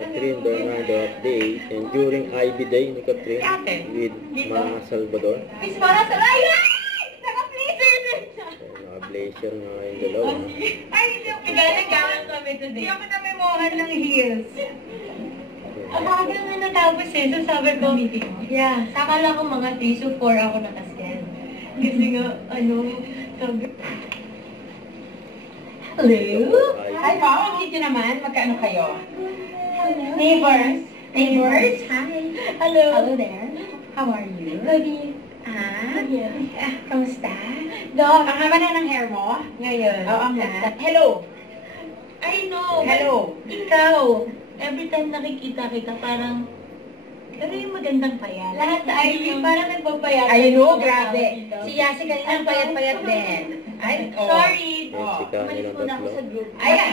Catherine Bernardo update and during IB Day ni Catherine with Mga Salvador. Miss Mara Salaya! Naka-blazer din siya. Naka-blazer nga yung dalawa. Ay, hindi ako pinagagamit kami today. Hindi ako namemohan ng heels. Ang baga nga natapos eh. So sabi ko, yeah, sakala ko mga 3 to 4 ako nakascan. Kasi nga, sabi hello? Hi, wow. Ang cute naman. Magkano kayo? Hello. Neighbors. Neighbors? Hi. Hello. Hello there. How are you? Good. Kamusta? Dog. Ang haba na ng hair mo? Ngayon. Oo nga. Hello. I know. Hello. Ikaw. Every time nakikita kita, parang pero yung magandang payat. Lahat ay parang nagpapayat. I know, grabe. Si Yasi kanina payat-payat din. Ay, sorry. Mexican Umalis muna ako sa group. Ayan.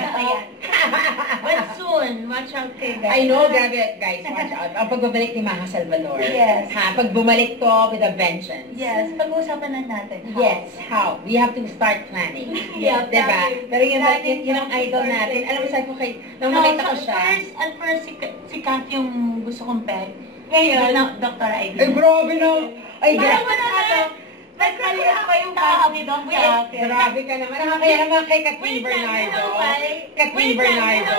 But soon, watch out kayo guys. I know, grabe, guys. Watch out. Ang pagbabalik ni Mga Salvador. Yes. Ha, pag bumalik to with a vengeance. Yes, pag-uusapan na natin. Yes, how? We have to start planning. Yeah, diba? Pero yun ang idol natin. Alam mo, sabi ko kay, nung nakita ko siya. At first, si Kat yung gusto kong pet. Ngayon, Dr. Ivy. Ay, grabe na. Ay, Parang grabe. nagkalit pa yung tao ni Doc sa akin. Grabe ka naman. Nakakaya naman kay Catherine Bernardo. Catherine Bernardo.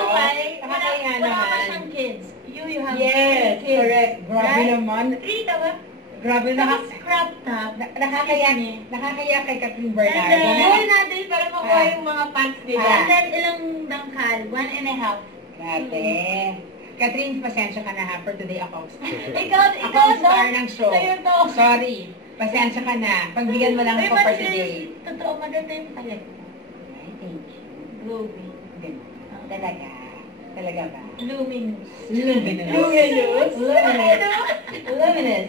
Nakakaya Wala ka naman. siyang kids. You have Yes, kids. correct. Grabe Right? naman. Rita ba? Grabe na. Tapos crop top. Nakakaya kay Catherine And Bernardo. then, natin para makuha yung mga pants nila. Ah. And then, ilang dangkal? 1.5. Grabe. Catherine, pasensya ka na ha for today ako. Ikaw, Ako ang star ng show. Sa'yo to. Sorry. Pasensya ka na. Pagbigyan mo lang ako for today. Totoo, maganda yung palit mo. Ay, thank you. Glowy. Ganun. Talaga. Talaga ba? Luminous. Luminous. Luminous. Luminous.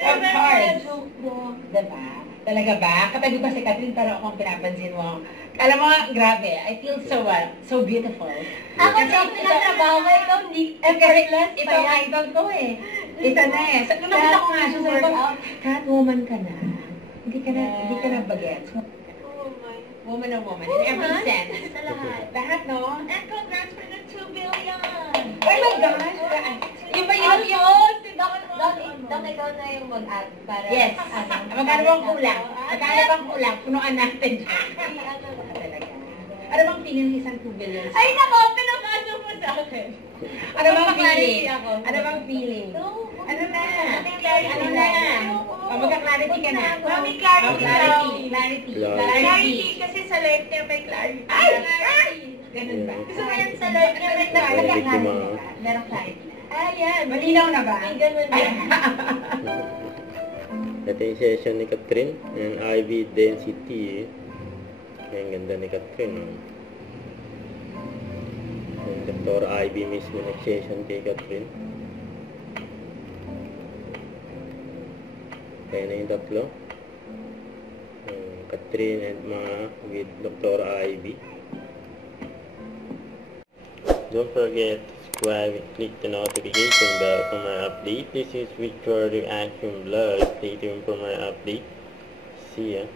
Of course. Joke. Diba? Talaga ba? Katabi ko si Catherine, pero akong pinapansin mo. Alam mo, grabe. I feel so beautiful. Ako joke na trabaho, ikaw hindi effortless Ito ang idol ko eh. Ito na eh. Nung nakita ko nga siya, sabi ko, Catwoman ka na. Hindi ka na bagets. Oh my. Woman na woman. In every sense. Sa lahat. Lahat, no? And congrats for the 2 billion! Oh my gosh! Yung ba yun? Dok, ikaw na yung mag-add para... Yes. Magkano bang kulang? Magkano bang kulang? Punuan natin. Talaga. Ano bang feeling ng isang 2 billion? Ay, nako! Pinapasok mo sa akin. Ano bang feeling? Ako. Ano bang feeling? Ano na? Ano na? Magka-clarity ka na. Mami, clarity. Clarity. Clarity. Kasi sa life niya may clarity. Ay! Clarity. Ganun ba? Gusto mo yan sa life niya may clarity. Merong clarity na. Ayan. Malinaw na ba? May ganun na. Ito yung session ni Catherine and IB Density. Ay, ang ganda ni Catherine. Oh. Yung Dr. IB mismo nag-session kay Catherine. Kaya na yung tatlo. Catherine and mga with Dr. IB. Don't forget to subscribe and click the notification bell for my update. This is Victor Reaction Vlog. Stay tuned for my update. See ya.